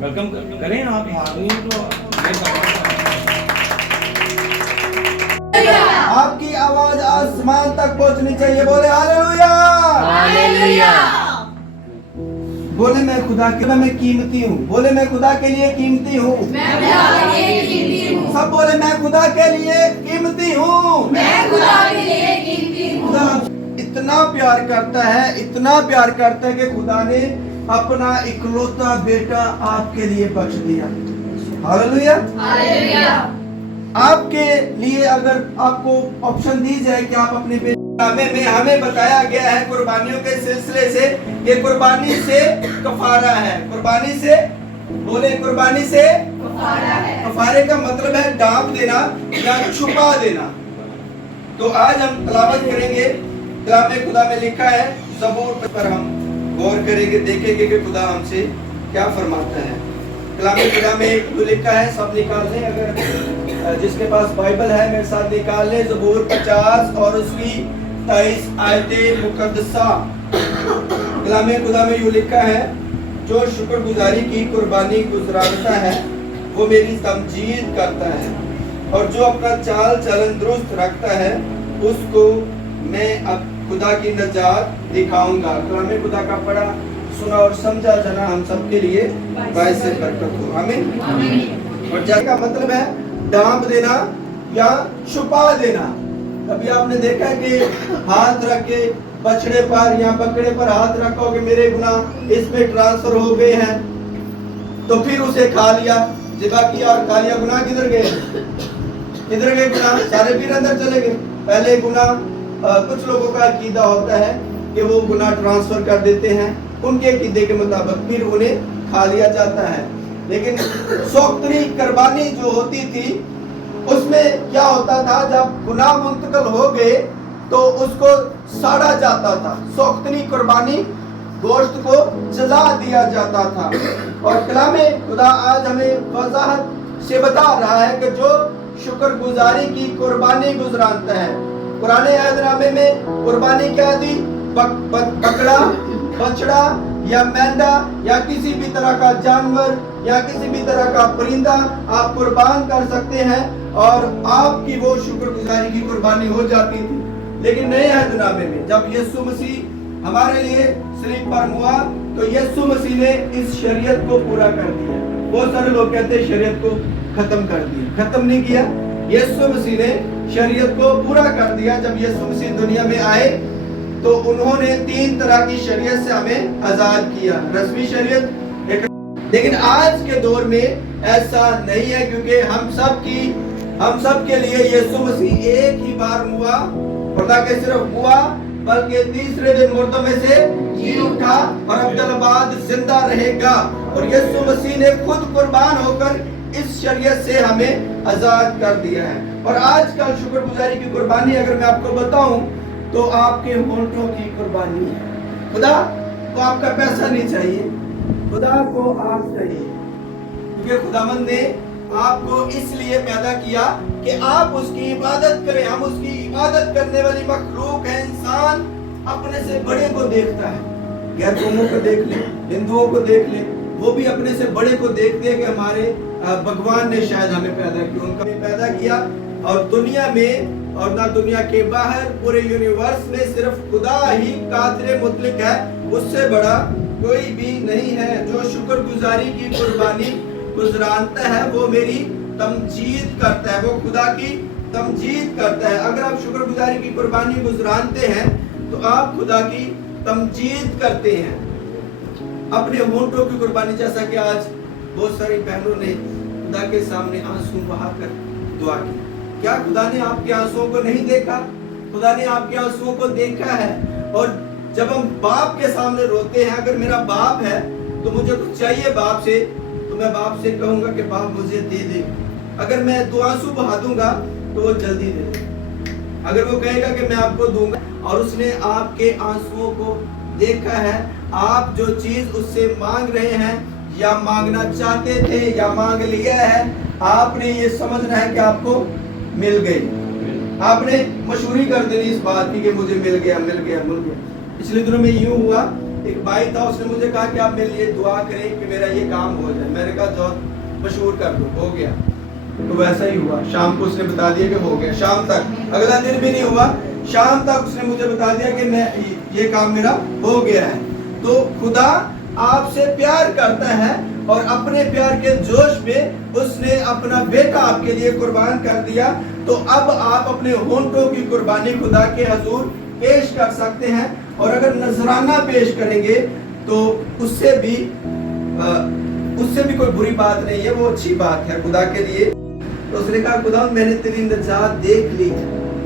Welcome करें आप आदमी तो आपकी आवाज आसमान तक पहुंचनी चाहिए। बोले हालेलुया। हालेलुया। बोले मैं खुदा के लिए मैं कीमती हूँ। बोले मैं खुदा के लिए कीमती हूँ। मैं खुदा के लिए कीमती हूँ। सब बोले मैं खुदा के लिए कीमती हूँ। मैं खुदा के लिए कीमती हूँ। खुदा इतना प्यार करता है, इतना प्यार करता है कि खुदा ने अपना इकलौता बेटा आपके लिए बख्श दिया। हालेलुया। हालेलुया। आपके लिए अगर आपको ऑप्शन दी जाए कि आप अपने बेटे में हमें बताया गया है कुर्बानियों के सिलसिले से, ये कुर्बानी से कफारा है। कुर्बानी से, बोले कुर्बानी से कफारा है। कफारे का मतलब है ढांप देना या छुपा देना। तो आज हम तलावत करेंगे। कलाम खुदा में लिखा है, ज़बूर पर हम गौर करेंगे, देखेंगे कि खुदा हमसे क्या फरमाता है। कलाम खुदा में जो लिखा है सब निकाल लें। अगर जिसके पास बाइबल है मेरे साथ निकाल लें। ज़बूर 50 और उसकी 23 आयतें मुकद्दसा। कलाम खुदा में यूँ लिखा है, जो शुक्रगुजारी की कुर्बानी गुजराता है वो मेरी तमजीद करता है, और जो अपना चाल चलन दुरुस्त रखता है उसको मैं अब खुदा की नजात दिखाऊंगा। कलाम खुदा का पढ़ा, सुना और समझा जाना हम सबके लिए बायस से बरकत हो। आमीन। और जय का मतलब है ढांप देना या छुपा देना। कभी आपने देखा कि हाथ रख के बछड़े पर या बकरे पर हाथ रखो कि मेरे गुनाह इसमें ट्रांसफर हो गए हैं, तो फिर उसे खा लिया, ज़िबा किया और खा लिया। गुनाह किधर गए? किधर गए गुनाह? सारे फिर अंदर चले गए। पहले गुनाह कुछ लोगों का अकीदा होता है कि वो गुनाह ट्रांसफर कर देते हैं, उनके अकीदे के मुताबिक फिर उन्हें खा लिया जाता है। लेकिन सोख्तरी कुर्बानी जो होती थी उसमें क्या होता था, जब गुनाह मुंतकल हो गए तो उसको साड़ा जाता था। सोख्तरी कुर्बानी गोश्त को जला दिया जाता था। और कलामे खुदा आज हमें वजाहत से बता रहा है कि जो शुक्रगुजारी की कुर्बानी गुजराता है। पुराने अहदनामे में कुर्बानी क्या थी? बकरा, बछड़ा या मेंढा या किसी भी तरह का जानवर या किसी भी तरह का परिंदा आप कुर्बान कर सकते हैं और आपकी वो शुक्रगुजारी की कुर्बानी हो जाती थी। लेकिन नए अहदनामे में जब यीशु मसीह हमारे लिए सलीब पर हुआ तो यीशु मसीह ने इस शरीयत को पूरा कर दिया। बहुत सारे लोग कहते हैं शरीयत को खत्म कर दिया। खत्म नहीं किया, यीशु मसीह ने शरीयत को पूरा कर दिया। जब यीशु मसीह दुनिया में आए तो उन्होंने 3 तरह की शरीयत से हमें आजाद किया। रस्मी शरीयत, लेकिन आज के दौर में ऐसा नहीं है, क्योंकि हम सब के लिए यीशु मसीह एक ही बार हुआ, खुदा के सिर्फ हुआ, बल्कि तीसरे दिन मुर्दों में से जी उठा और अब्दुल जिंदा रहेगा। और यीशु मसीह ने खुद कुर्बान होकर इस शरीयत से हमें आजाद कर दिया है। और आजकल शुक्रगुजारी की कुर्बानी अगर मैं आपको बताऊं तो आपके होंठों की कुर्बानी है। खुदा को आपका पैसा नहीं चाहिए, खुदा को आप चाहिए, क्योंकि खुदावंद ने आपको इसलिए पैदा किया कि आप उसकी इबादत करें। हम उसकी इबादत करने वाली मखलूक है। इंसान अपने से बड़े को देखता है। गैर कौमों को देख ले, हिंदुओं को देख ले, वो भी अपने से बड़े को देखते हैं कि हमारे भगवान ने शायद हमें पैदा किया, उनका पैदा किया। और दुनिया में और ना दुनिया के बाहर पूरे यूनिवर्स में सिर्फ खुदा ही कादिर मुतलक है, उससे बड़ा कोई भी नहीं है। जो शुक्रगुजारी की कुर्बानी गुजरानता है वो मेरी तमजीद करता है, वो खुदा की तमजीद करता है। अगर आप शुक्रगुजारी की कुर्बानी गुजरानते हैं तो आप खुदा की तमजीद करते हैं। अपने होंठों की कुर्बानी, जैसा कि आज बहुत सारी बहनों ने खुदा के सामने आंसू बहाकर दुआ की। क्या खुदा ने आपके आंसुओं को नहीं देखा? खुदा ने आपके आंसुओं को देखा है। और जब हम बाप के सामने रोते हैं, अगर मेरा बाप है तो मुझे कुछ चाहिए बाप से, तो मैं बाप से कहूंगा कि बाप मुझे दे दे। अगर मैं 2 आंसू बहा दूंगा तो वो जल्दी दे दे। अगर वो कहेगा कि मैं आपको दूंगा, और उसने आपके आंसुओं को देखा है, आप जो चीज उससे मांग रहे हैं या मांगना चाहते थे या मांग लिया है, आपने ये समझना है कि आपको मिल गई। आपने मशहूरी कर देनी इस बात की कि मुझे मिल गया, मिल गया, मिल गया। पिछले दिनों में यूं हुआ, ایک بھائی تھا, اس نے مجھے کہا کہ آپ میرے لیے دعا کریں کہ میرا یہ کام ہو جائے. میں نے کہا جو مشہور کر دو, ہو گیا. تو ویسا ہی ہوا, شام کو اس نے بتا دیا کہ ہو گیا. شام تک, اگلا دن بھی نہیں ہوا, شام تک اس نے مجھے بتا دیا کہ میں یہ کام میرا ہو گیا ہے. تو خدا آپ سے پیار کرتا ہے اور اپنے پیار کے جوش میں اس نے اپنا بیٹا آپ کے لیے قربان کر دیا. تو اب آپ اپنے ہونٹوں کی قربانی خدا کے حضور پیش کر سکتے ہیں, اور اگر نذرانہ پیش کریں گے تو اس سے بھی کوئی بری بات نہیں ہے, وہ اچھی بات ہے خدا کے لیے. تو اس نے کہا خدا میں نے تیری نجات دیکھ لی,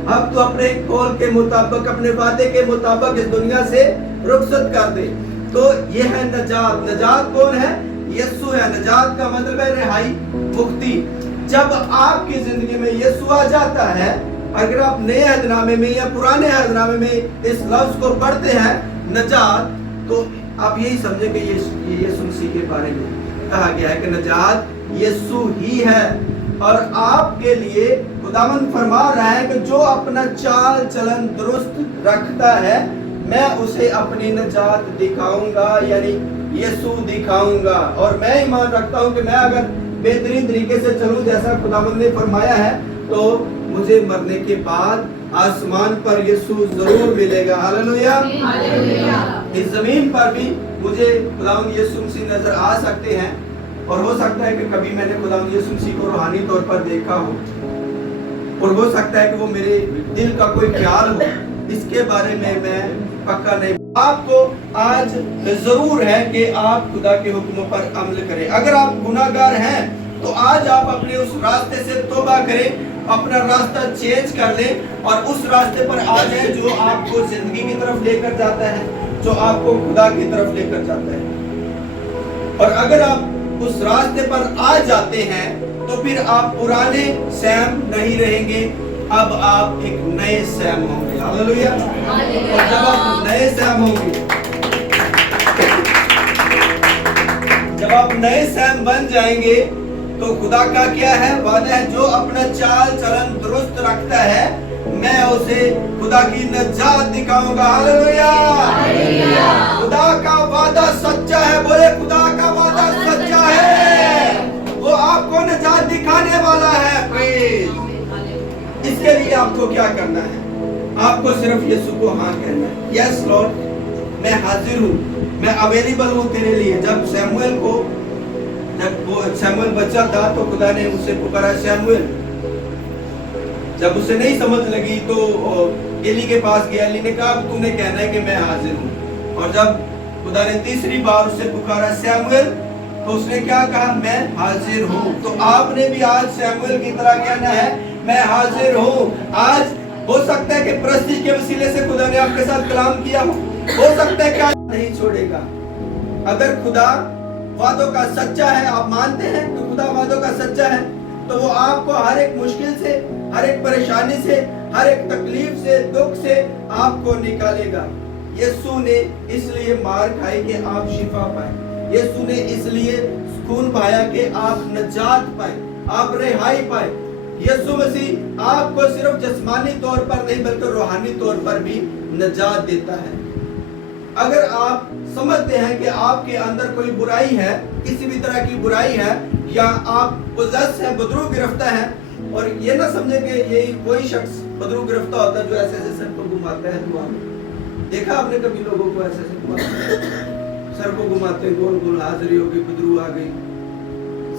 اب تو اپنے قول کے مطابق, اپنے وعدے کے مطابق اس دنیا سے رخصت کر دے. تو یہ ہے نجات. نجات کون ہے؟ یسوع ہے. نجات کا مطلب ہے رہائی, مکتی. جب آپ کی زندگی میں یسوع آ جاتا ہے, اگر آپ نئے عہد نامے میں یا پرانے عہد نامے میں اس لفظ کو پڑھتے ہیں نجات, تو آپ یہی سمجھیں کہ یہ یسوع مسیح کے بارے میں کہا گیا ہے کہ نجات یسوع ہی ہے. اور آپ کے لیے خداوند فرما رہا ہے کہ جو اپنا چال چلن درست رکھتا ہے میں اسے اپنی نجات دکھاؤں گا, یعنی یسوع دکھاؤں گا. اور میں ایمان رکھتا ہوں کہ میں اگر بہترین طریقے سے چلوں جیسا خداوند نے فرمایا ہے, تو مجھے مرنے کے بعد آسمان پر یسوع ضرور ملے گا. ہاللویا. اس زمین پر بھی مجھے خداوند یسوع مسیح نظر آ سکتے ہیں, اور ہو سکتا ہے کہ کبھی میں نے خداوند یسوع مسیح کو روحانی طور پر دیکھا ہو, اور ہو سکتا ہے کہ وہ میرے دل کا کوئی خیال ہو, اس کے بارے میں پکا نہیں. آپ کو آج ضرور ہے کہ آپ خدا کے حکموں پر عمل کریں. اگر آپ گناہگار ہیں تو آج آپ اپنے اس راستے سے توبہ کریں, اپنا راستہ چینج کر لیں اور اس راستے پر آ جائیں جو آپ کو زندگی کی طرف لے کر جاتا ہے, جو آپ کو خدا کی طرف لے کر جاتا ہے. اور اگر آپ اس راستے پر آ جاتے ہیں تو پھر آپ پرانے سیم نہیں رہیں گے, اب آپ ایک نئے سیم ہوں گے. ہاللویا. اور جب آپ نئے سیم ہوں گے, جب آپ نئے سیم بن جائیں گے تو خدا کا کیا ہے وعدہ ہے, جو اپنا چال چلن درست رکھتا ہے میں اسے خدا کی نجات دکھاؤں گا. ہاللویا. خدا کا وعدہ سچا ہے, بولے خدا کا وعدہ سچا ہے, وہ آپ کو نجات دکھانے والا ہے. پریز. اس کے لیے آپ کو کیا کرنا ہے؟ آپ کو صرف یسوع کو ہاں کہنا ہے. یس لارڈ, میں حاضر ہوں, میں اویلیبل ہوں تیرے لیے. جب وہ سیموئل بچہ تھا تو خدا نے اسے پکارا سیموئل. جب اسے نہیں سمجھ لگی تو ایلی کے پاس گیا. ایلی نے کہا تو نے کہنا ہے کہ میں حاضر ہوں. اور جب خدا نے تیسری بار اسے پکارا سیموئل, تو اس نے کیا کہا؟ میں حاضر ہوں. تو آپ نے بھی آج سیموئل کی طرح کہنا ہے میں حاضر ہوں. آج ہو سکتا ہے کہ پرستش کے وسیلے سے خدا نے آپ کے ساتھ کلام کیا ہو سکتا ہے کہ آج نہیں چھوڑے گا. اگر خدا وعدوں کا سچا ہے, آپ مانتے ہیں کہ خدا وعدوں کا سچا ہے, تو وہ آپ کو ہر ایک مشکل سے, ہر ایک پریشانی سے, ہر ایک تکلیف سے, دکھ سے آپ کو نکالے گا. یسوع نے اس لیے مار کھائی کہ آپ شفا پائیں. یسوع نے اس لیے سکون پایا کہ آپ نجات پائیں, آپ رہائی پائیں. یسوع مسیح آپ کو صرف جسمانی طور پر نہیں بلکہ روحانی طور پر بھی نجات دیتا ہے. اگر آپ سمجھتے ہیں کہ آپ کے اندر کوئی برائی ہے, کسی بھی طرح کی برائی ہے, یا آپ پوزیس ہے, بدرو گرفتہ ہے, اور یہ نہ سمجھیں کہ یہی کوئی شخص بدرو گرفتہ ہوتا ہے جو ایسے ایسے سر کو گھماتا ہے دعا میں. دیکھا آپ نے کبھی لوگوں کو ایسے ایسے سر کو گھماتے ہیں, گول گول حاضری ہو گئی, بدرو آ گئی.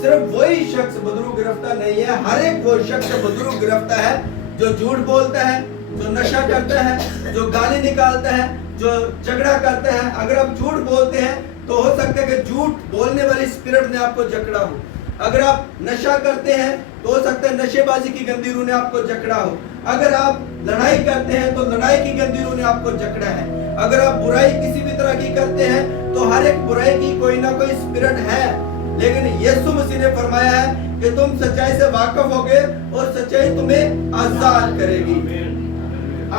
صرف وہی شخص بدرو گرفتہ نہیں ہے, ہر ایک وہ شخص بدرو گرفتہ ہے جو جھوٹ بولتا ہے, جو نشہ کرتا ہے, جو گالی نکالتا ہے, جو جھگڑا کرتا ہے. اگر آپ جھوٹ بولتے ہیں تو ہو سکتا ہے کہ جھوٹ بولنے والی اسپرٹ نے آپ کو جکڑا ہو. اگر آپ نشہ کرتے ہیں تو ہو سکتا ہے نشے بازی کی گندی روح نے آپ کو جکڑا ہو. اگر آپ لڑائی کرتے ہیں تو لڑائی کی گندی روح نے آپ کو جکڑا ہے. اگر آپ برائی کسی بھی طرح کی کرتے ہیں تو ہر ایک برائی کی کوئی نہ کوئی اسپرٹ ہے. لیکن یسوع مسیح نے فرمایا ہے کہ تم سچائی سے واقف ہوگے اور سچائی تمہیں آزاد کرے گی.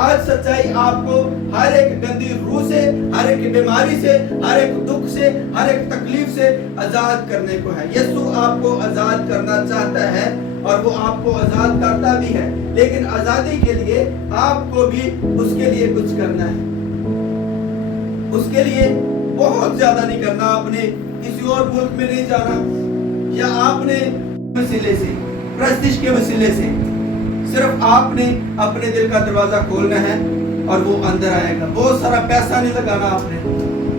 آج سچائی آپ کو ہر ایک گندی روح سے, ہر ایک بیماری سے, ہر ایک دکھ سے, ہر ایک تکلیف سے آزاد کرنے کو ہے. یسوع آپ کو آزاد کرنا چاہتا ہے اور وہ آپ کو آزاد کرتا بھی ہے. لیکن آزادی کے لیے آپ کو بھی اس کے لیے کچھ کرنا ہے. اس کے لیے बहुत ज्यादा नहीं करना, आपने किसी और मुल्क में नहीं जाना, या आपने वसीले से, प्रस्तिश के वसीले से सिर्फ आपने अपने दिल का दरवाजा खोलना है और वो अंदर आएगा। बहुत सारा पैसा नहीं लगाना आपने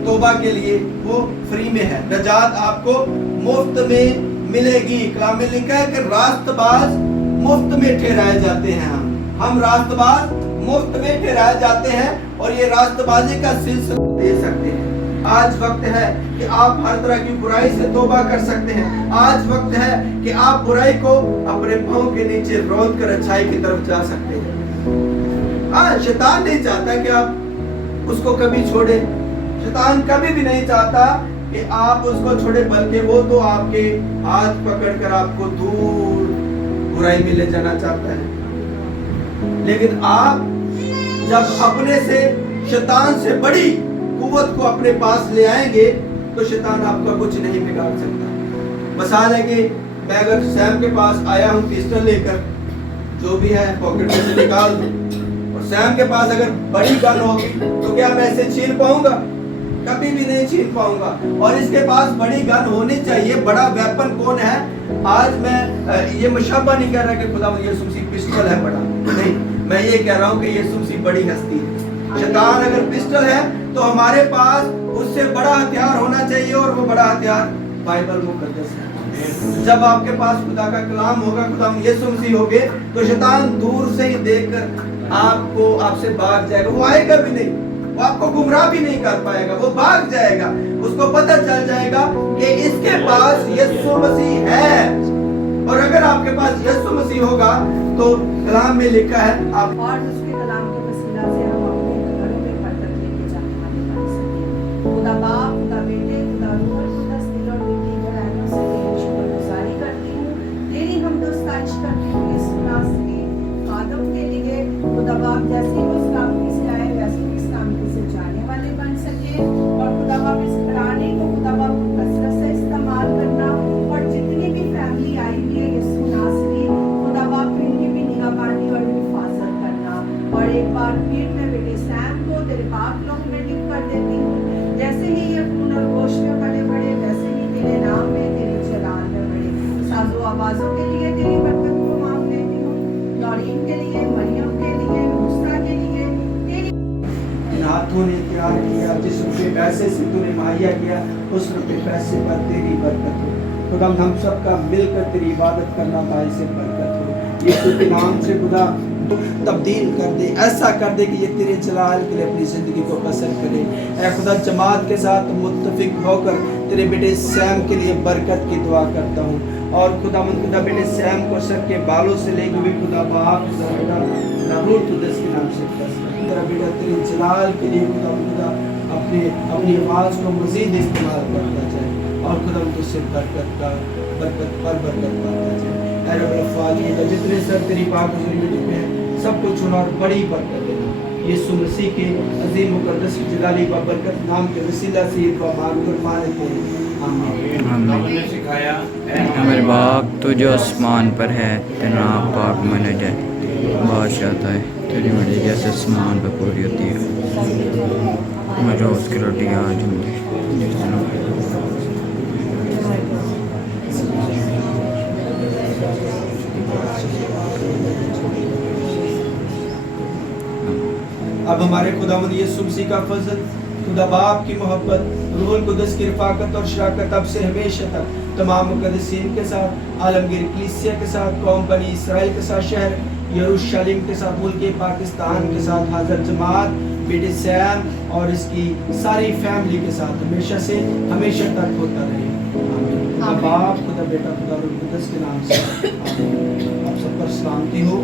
तौबा के लिए, वो फ्री में है। नजात आपको मुफ्त में मिलेगी। कलाम में लिखा है कि रास्तबाज मुफ्त में ठहराए जाते हैं। हम रास्तबाज मुफ्त में ठहराए जाते हैं और ये रास्तबाजी का सिलसिला दे सकते हैं। आज वक्त है कि आप हर तरह की बुराई से तौबा कर सकते हैं। आज वक्त है कि आप बुराई को अपने पांव के नीचे रोंद कर अच्छाई की तरफ जा सकते हैं। हाँ, शैतान नहीं चाहता कि आप उसको कभी छोड़े। शैतान कभी भी नहीं चाहता कि आप उसको छोड़े, बल्कि वो तो आपके हाथ पकड़कर आपको दूर बुराई में ले जाना चाहता है। लेकिन आप जब अपने से शैतान से बड़ी कुव्वत को अपने पास ले आएंगे तो शैतान आपका कुछ नहीं बिगाड़ सकता। मिसाल है कि मैं अगर सैम के पास आया हूँ पिस्टल लेकर, जो भी है पॉकेट में से निकाल दूं, और सैम के पास अगर बड़ी गन होगी तो क्या मैं इसे छीन पाऊंगा? कभी भी नहीं छीन पाऊंगा। और इसके पास बड़ी गन होनी चाहिए। बड़ा वेपन कौन है? आज मैं ये मुशब्बा नहीं कह रहा कि खुदा यीशु मसीह पिस्टल है बड़ा, नहीं, मैं ये कह रहा हूँ कि यीशु मसीह बड़ी हस्ती है। शैतान अगर पिस्टल है तो हमारे पास उससे बड़ा हथियार होना चाहिए, और वो बड़ा हथियार बाइबल मुकद्दस है। जब आपके पास खुदा का कलाम होगा, खुदा यीशु मसीह होगे, तो शैतान दूर से ही देखकर आपसे भाग जाएगा। वो आएगा भी नहीं, वो आपको गुमराह भी नहीं कर पाएगा, वो भाग जाएगा। उसको पता चल जाएगा कि इसके पास यीशु मसीह है। और अगर आपके पास यीशु मसीह होगा तो कलाम में लिखा है आप और उसके कलाम के वसीला से हम अपने घरों में बरकत लेके जाने वाले बन सकें। खुदा बाप, खुदा बेटे, खुदा रूह कुद्दस दिल और दिल की गहराइयों से तेरी शुक्रगुजारी करती हूँ, तेरी हमदोस्ताइश करती हूँ इस नाज़ आदम के लिए। खुदा बाप जैसे ही उस कामगी से आए वैसे ही इस कामगी से जाने वाले बन सके, और खुदा बाप इस घराने को खुदा बाप कसरत से इस्तेमाल करना, और जितनी भी फैमिली आई हुई है यीशु नासरी, खुदा बाप इनकी भी निगहबानी और हिफाजत करना। और एक बार फिर मैं बेटे सैम को तेरे पाक लोग में टिक कर देती हूँ। जैसे ही ये खून और गोश्त में पले बढ़े, वैसे ही तेरे नाम में, तेरे जलाल में बढ़े। साजो आवाज़ों के लिए तेरी बरकत को मांग लेती हूँ, नौरीन के लिए, मरियम के लिए, मूसा के लिए, तेरी इन हाथों ने तैयार किया, जिस रुपये पैसे से तूने मुहैया किया, उस रुपये पैसे पर तेरी बरकत हो। खुदा हम सबका मिलकर तेरी इबादत करना ताई से बरकत हो। यीशु के नाम से खुदा तब्दील कर दे, ऐसा कर दे कि ये तेरे जलाल के लिए अपनी ज़िंदगी को पसंद करे। ऐ खुदा जमात के साथ मुत्तफिक होकर तेरे बेटे सैम के लिए बरकत की दुआ करता हूँ। और खुदा बेटे सैम को सर के बालों से लेके भी खुदा बाप, खुदा बेटा, खुदा रूह कुद्दस के नाम से तेरा बेटा तेरे जलाल के लिए खुदा अपनी आवाज़ को मज़ीद इस्तेमाल करता जाए, और खुदा तुझसे बरकत पर बरकत पाता जाए। ऐ रब अल-फाज़िल, जितने सर तेरी पाक हुज़ूरी में टिके हैं सबको चुना और बड़ी बरकत देना। यीशु मसीह के अज़ीम मुक़द्दस जलाली बरकत नाम के वसीला से ये दुआ मांगकर मांगते हैं, आमीन। हमने सिखाया हमारे बाप तो जो आसमान पर है, तेरा नाम पाक माना जाए, बादशाह आता है, तेरी मर्ज़ी जैसे आसमान पर पूरी होती है। हमें रोज़ की रोटी आज हम दे। अब हमारे खुदावंद यीशु मसीह का फजल, खुदा बाप की मोहब्बत, रूहुल कुद्दस की रफ़ाकत और शराकत अब से हमेशा तक तमाम मुक़द्दसीन के साथ, आलमगीर कलीसिया के साथ, कौम बनी इसराइल के साथ, शहर यरूशलेम के साथ, मुल्क पाकिस्तान के साथ, हाज़र जमात, बेटे सैम और इसकी सारी फैमिली के साथ हमेशा से हमेशा तक होता रहे। आमीन। खुदा बाप, खुदा बेटा, खुदा रूह कुद्दस के नाम से आमीन। आप सब पर सलामती हो।